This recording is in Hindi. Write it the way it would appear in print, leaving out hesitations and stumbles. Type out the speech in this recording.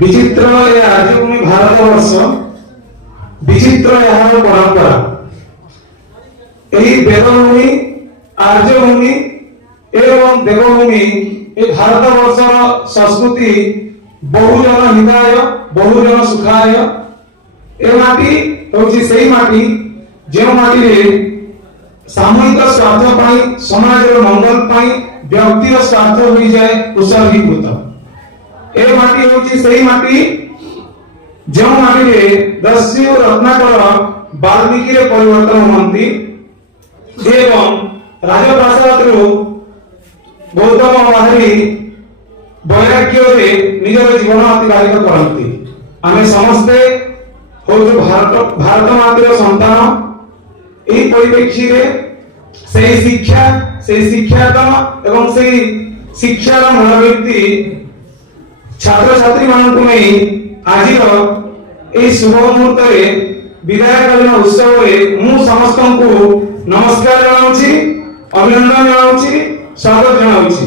विचित्र ए आर्यभूमि भारतवर्ष विचित्र यार परंपरा यही वेदभूमि आर्यभूमि एवं देवभूमि ए भारतवर्षर संस्कृति बहुजन हिताय बहुजन सुखाय ए माटी होची सेही माटी जे माटी रे सामूहिक स्वार्थ पाई समाजर मंगल पाई व्यक्तिर स्वार्थ होई जाए उत्सर्गीकृत ए माटी होची सेही माटी जो माटी रे दस्यु रत्नाकर वाल्मीकि रे परिवर्तन होंती एवं राजप्रासाद रु गौतम बाहरी वैराग्य रे निजर जीवन अतिबाहित करंती आमे समस्ते होजो भारत मातिर संतान এই পরিপ্রেক্ষিতে সেই শিক্ষা সেই শিক্ষাতম এবং সেই শিক্ষার মূল ব্যক্তি ছাত্র ছাত্রী ମାନଙ୍କୁ নেই আজির এই শুভ মুহূর্তে বিদায়কালীন উৎসবে ମୁଁ ସମସ୍ତଙ୍କୁ ନମସ୍କାର ଜଣାଉଛି ଅଭିନନ୍ଦନ ଜଣାଉଛି ସ୍ୱାଗତ ଜଣାଉଛି।